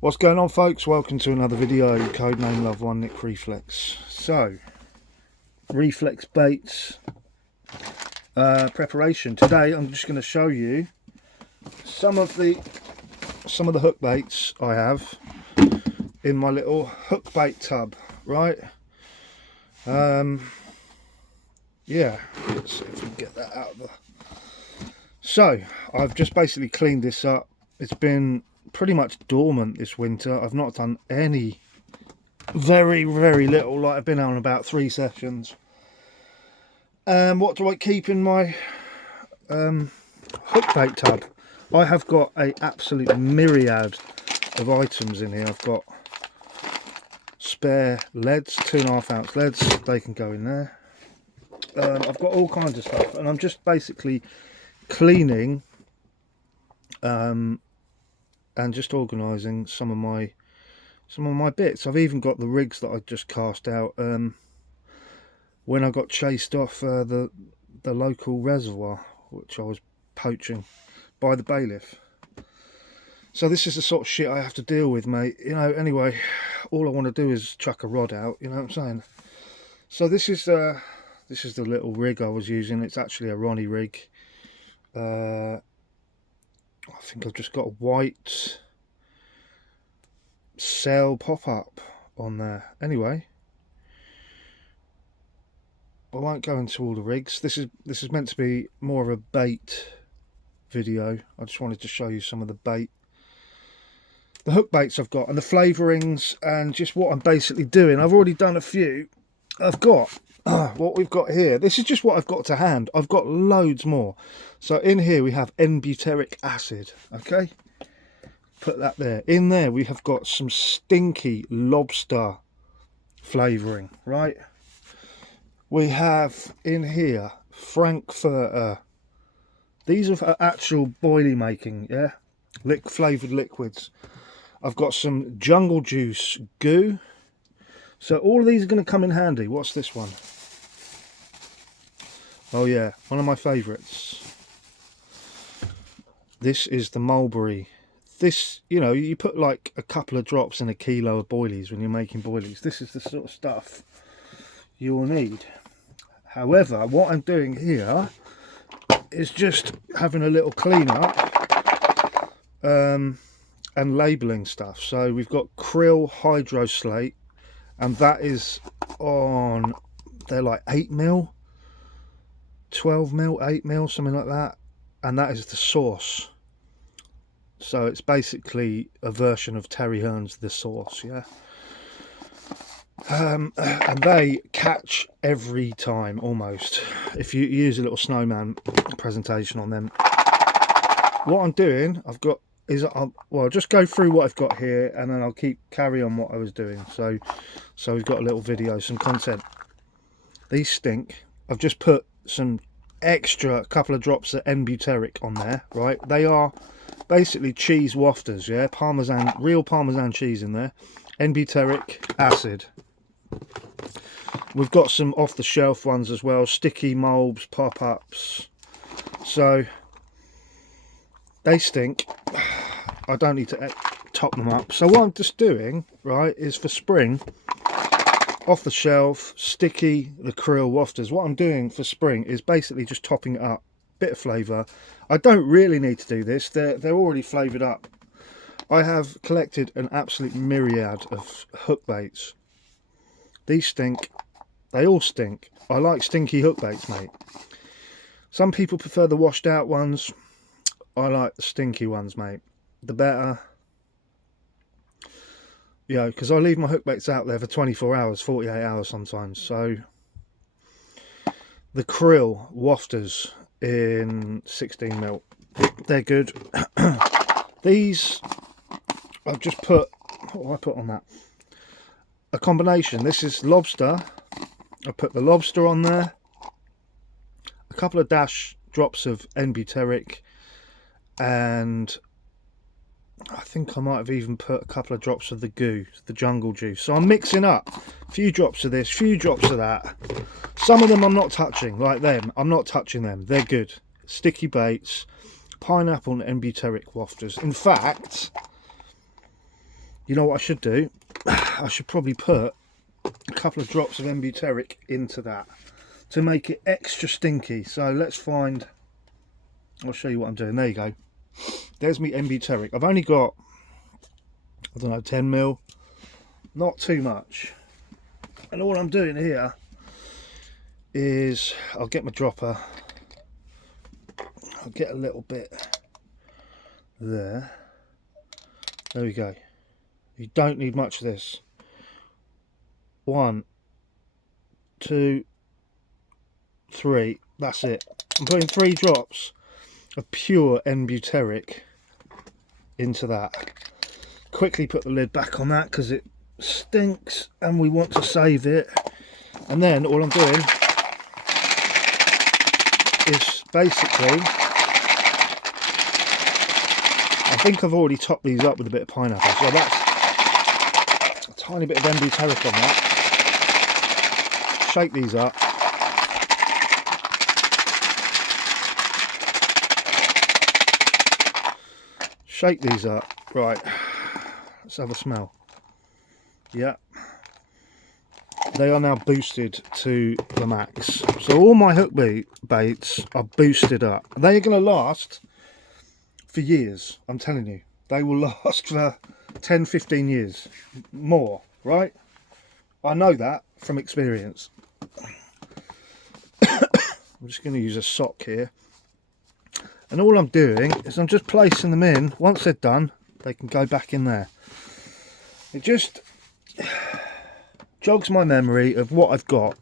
What's going on, folks? Welcome to another video. Codename Love One, Nick Reflex. So, Reflex baits preparation. Today I'm just going to show you some of the hook baits I have in my little hook bait tub, right? Yeah, let's see if we can get that out of the... So, I've just basically cleaned this up. It's been pretty much dormant this winter. I've not done any, very little. Like, I've been on about 3 sessions. What do I keep in my hook bait tub? I have got a absolute myriad of items in here. I've got spare leads, 2.5 ounce leads, they can go in there. I've got all kinds of stuff, and I'm just basically cleaning and just organising some of my bits. I've even got the rigs that I just cast out when I got chased off the local reservoir, which I was poaching by the bailiff. So this is the sort of shit I have to deal with, mate. You know, anyway, all I want to do is chuck a rod out, you know what I'm saying? So this is the little rig I was using. It's actually a Ronnie rig. I think I've just got a white cell pop-up on there. Anyway, I won't go into all the rigs. This is meant to be more of a bait video. I just wanted to show you some of the hook baits I've got and the flavourings and just what I'm basically doing. I've already done a few. I've got what we've got here. This is just what I've got to hand. I've got loads more. So in here we have N-butyric acid. Okay, put that there. In there we have got some stinky lobster flavouring, right? We have in here Frankfurter. These are for actual boilie making, yeah, flavoured liquids. I've got some jungle juice goo. So all of these are going to come in handy. What's this one? Oh yeah, one of my favourites. This is the mulberry. This, you know, you put like a couple of drops in a kilo of boilies when you're making boilies. This is the sort of stuff you'll need. However, what I'm doing here is just having a little clean up and labelling stuff. So we've got krill hydroslate, and that is on, they're like 8mm, 12mm, 8mm, something like that, and that is the sauce. So it's basically a version of Terry Hearn's The Sauce, yeah. And they catch every time almost if you use a little snowman presentation on them. What I'm doing, I'll just go through what I've got here, and then I'll carry on what I was doing. So we've got a little video, some content. These stink. I've just put some extra couple of drops of N-butyric on there, right? They are basically cheese wafters, yeah, parmesan, real parmesan cheese in there. N-butyric acid. We've got some off-the-shelf ones as well, sticky molds, pop-ups. So they stink. I don't need to top them up. So what I'm just doing, right, is for spring, off the shelf, sticky, the krill wafters. What I'm doing for spring is basically just topping it up, bit of flavour. I don't really need to do this. They're already flavoured up. I have collected an absolute myriad of hook baits. These stink. They all stink. I like stinky hook baits, mate. Some people prefer the washed out ones. I like the stinky ones, mate. The better. You know, because I leave my hook baits out there for 24 hours, 48 hours sometimes. So the krill wafters in 16mm, they're good. These, I've just put, what do I put on that? A combination. This is lobster. I put the lobster on there, a couple of drops of N-butyric, and I think I might have even put a couple of drops of the goo, the jungle juice. So I'm mixing up a few drops of this, few drops of that. Some of them I'm not touching, like them. I'm not touching them. They're good. Sticky baits, pineapple and N-butyric wafters. In fact, You know what I should do? I should probably put a couple of drops of embuteric into that to make it extra stinky. So let's find, I'll show you what I'm doing. There you go. There's me embuteric. I've only got, I don't know, 10 mil, not too much. And all I'm doing here is I'll get my dropper, I'll get a little bit there. There we go. You don't need much of this. 1, 2, 3. That's it. I'm putting 3 drops of pure embuteric into that. Quickly put the lid back on that because it stinks and we want to save it. And then all I'm doing is basically, I think I've already topped these up with a bit of pineapple, so that's a tiny bit of embuteric on that. Shake these up. Shake these up. Right, let's have a smell. Yeah, they are now boosted to the max. So all my hook baits are boosted up. They are going to last for years, I'm telling you. They will last for 10-15 years more, right? I know that from experience. I'm just going to use a sock here, and all I'm doing is I'm just placing them in. Once they're done, they can go back in there. It just jogs my memory of what I've got,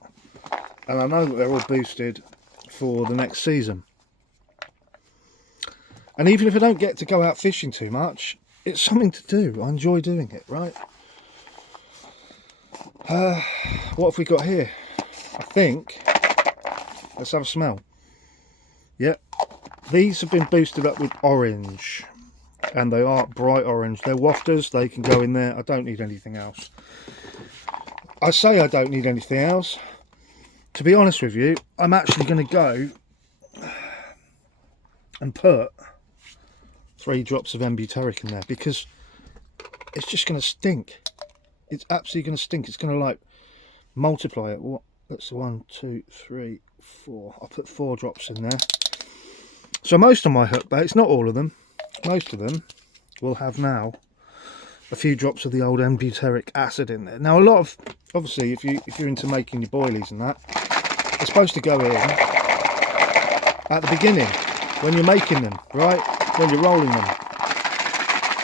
and I know that they're all boosted for the next season. And even if I don't get to go out fishing too much, it's something to do. I enjoy doing it, right? What have we got here? I think, let's have a smell. Yep, these have been boosted up with orange, and they are bright orange. They're wafters, they can go in there. I don't need anything else. I say I don't need anything else. To be honest with you, I'm actually going to go and put 3 drops of embuteric in there because it's just going to stink. It's absolutely going to stink. It's going to like multiply it. What? That's 1, 2, 3, 4. I'll put 4 drops in there. So most of my hook baits, not all of them, most of them will have now a few drops of the old embuteric acid in there. Now a lot of, obviously if you're into making your boilies and that, they're supposed to go in at the beginning when you're making them, right? When you're rolling them.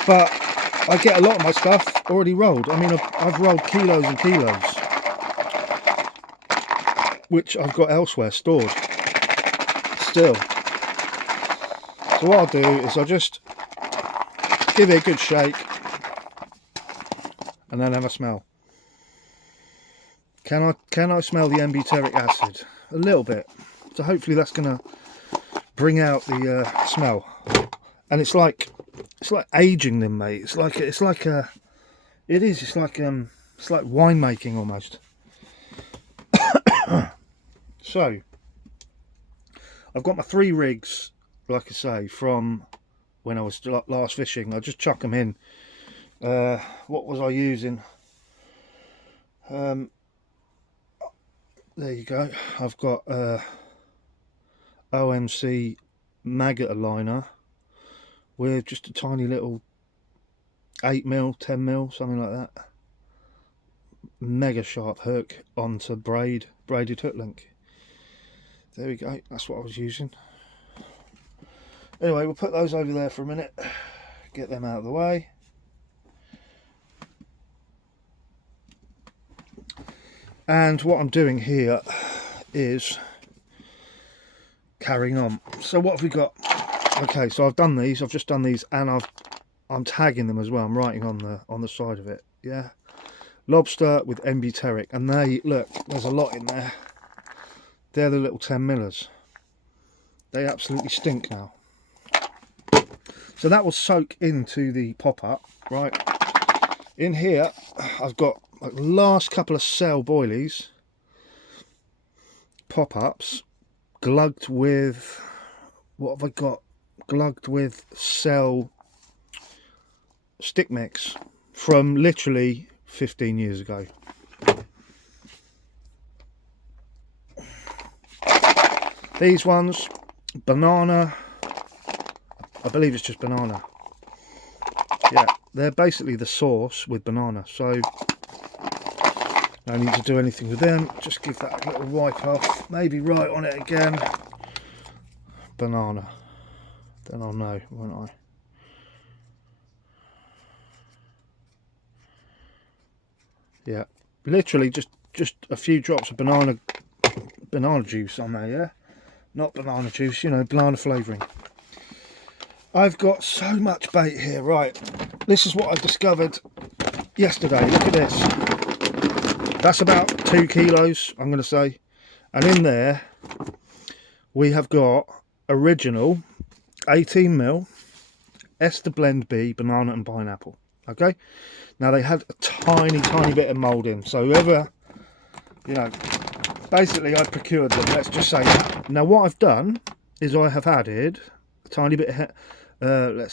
But I get a lot of my stuff already rolled. I mean, I've rolled kilos and kilos, which I've got elsewhere stored still. So what I'll do is I'll just give it a good shake and then have a smell. Can I smell the embuteric acid? A little bit. So hopefully that's going to bring out the smell. And it's like aging them, mate. It's like winemaking almost. So I've got my 3 rigs, like I say, from when I was last fishing. I just chuck them in. What was I using? There you go. I've got OMC maggot liner with just a tiny little 8mm, 10mm, something like that. Mega sharp hook onto braided hook link. There we go. That's what I was using. Anyway, we'll put those over there for a minute. Get them out of the way. And what I'm doing here is carrying on. So what have we got? Okay, so I've done these. I've just done these, and I'm tagging them as well. I'm writing on the side of it. Yeah, lobster with embuteric, and they look. There's a lot in there. They're the little 10mm. They absolutely stink now. So that will soak into the pop-up, right? In here, I've got like last couple of cell boilies, pop-ups, glugged with, what have I got? Glugged with cell stick mix. from literally 15 years ago. These ones, banana, I believe it's just banana. Yeah, they're basically the sauce with banana, so no need to do anything with them. Just give that a little wipe off, maybe write on it again, banana, then I'll know, won't I? Yeah, literally just a few drops of banana juice on there, yeah? Not banana juice, you know, banana flavouring. I've got so much bait here, right? This is what I discovered yesterday. Look at this. That's about 2 kilos, I'm going to say. And in there, we have got original 18mm Ester Blend B banana and pineapple. Okay? Now they had a tiny bit of mould in. So whoever, you know, basically I procured them, let's just say that. Now what I've done is I have added a tiny bit of a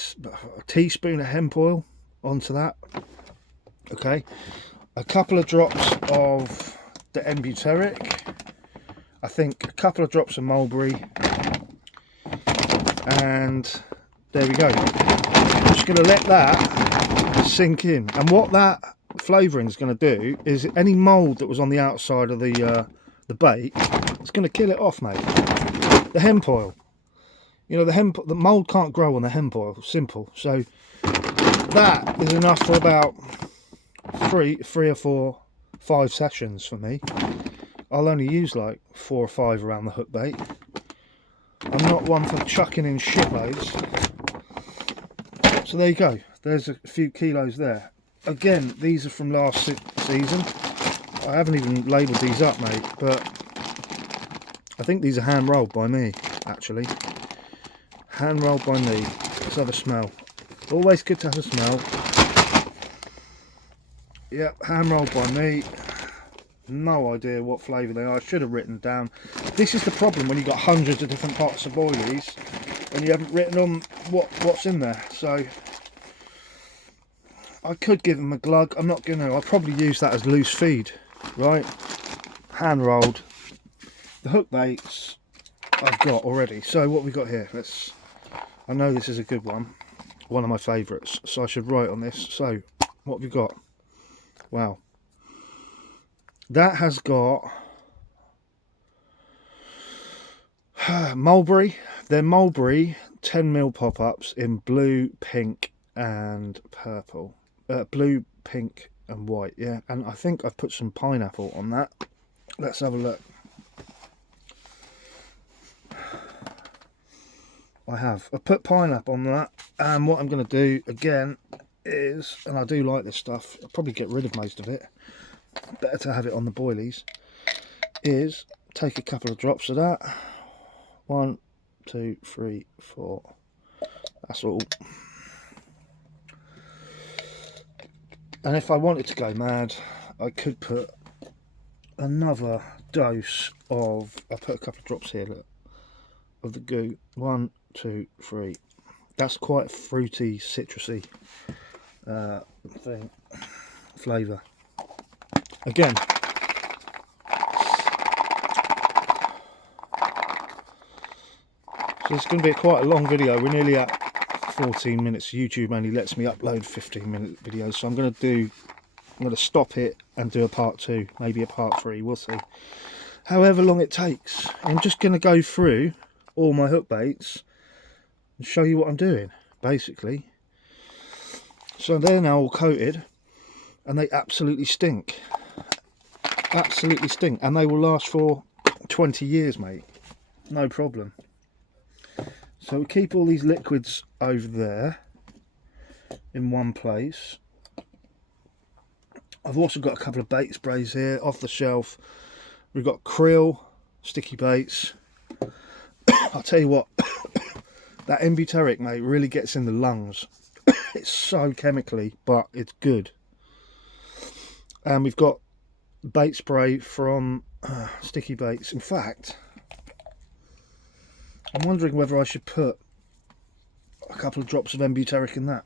teaspoon of hemp oil onto that. Okay, a couple of drops of the embuteric, I think a couple of drops of mulberry, and there we go. I'm just going to let that sink in, and what that flavouring is going to do is any mould that was on the outside of the bait, it's going to kill it off, mate. The hemp oil, you know, the mould can't grow on the hemp oil, simple. So that is enough for about three or four, 5 sessions for me. I'll only use like 4 or 5 around the hook bait. I'm not one for chucking in shitloads. So there you go, there's a few kilos there. Again, these are from last season. I haven't even labelled these up, mate, but I think these are hand rolled by me, actually. Hand rolled by me. Let's have a smell. Always good to have a smell. Yep, hand rolled by me. No idea what flavour they are. I should have written down. This is the problem when you've got hundreds of different pots of boilies and you haven't written on what's in there. So I could give them a glug. I'm not gonna. I'll probably use that as loose feed, right? Hand rolled. The hook baits I've got already. So what we got here? I know this is a good one. One of my favourites. So I should write on this. So what have we got? Wow. That has got mulberry. They're mulberry 10mm pop-ups in blue, pink and purple. Blue, pink and white, yeah. And I think I've put some pineapple on that. Let's have a look. I've put pineapple on that, and what I'm going to do again is, and I do like this stuff, I'll probably get rid of most of it, better to have it on the boilies, is take a couple of drops of that. 1, 2, 3, 4. That's all. And if I wanted to go mad, I could put another dose of, I'll put a couple of drops here, look, of the goo. 1, 2, 3. That's quite a fruity, citrusy flavour. Again, so it's going to be quite a long video. We're nearly at 14 minutes. YouTube only lets me upload 15-minute videos, so I'm going to stop it and do a part 2, maybe a part 3. We'll see. However long it takes. I'm just going to go through all my hook baits and show you what I'm doing, basically. So they're now all coated, and they absolutely stink. Absolutely stink, and they will last for 20 years, mate. No problem. So we keep all these liquids over there in one place. I've also got a couple of bait sprays here off the shelf. We've got krill, sticky baits. I'll tell you what, that embuteric, mate, really gets in the lungs. It's so chemically, but it's good. And we've got bait spray from sticky baits. In fact, I'm wondering whether I should put a couple of drops of embuteric in that.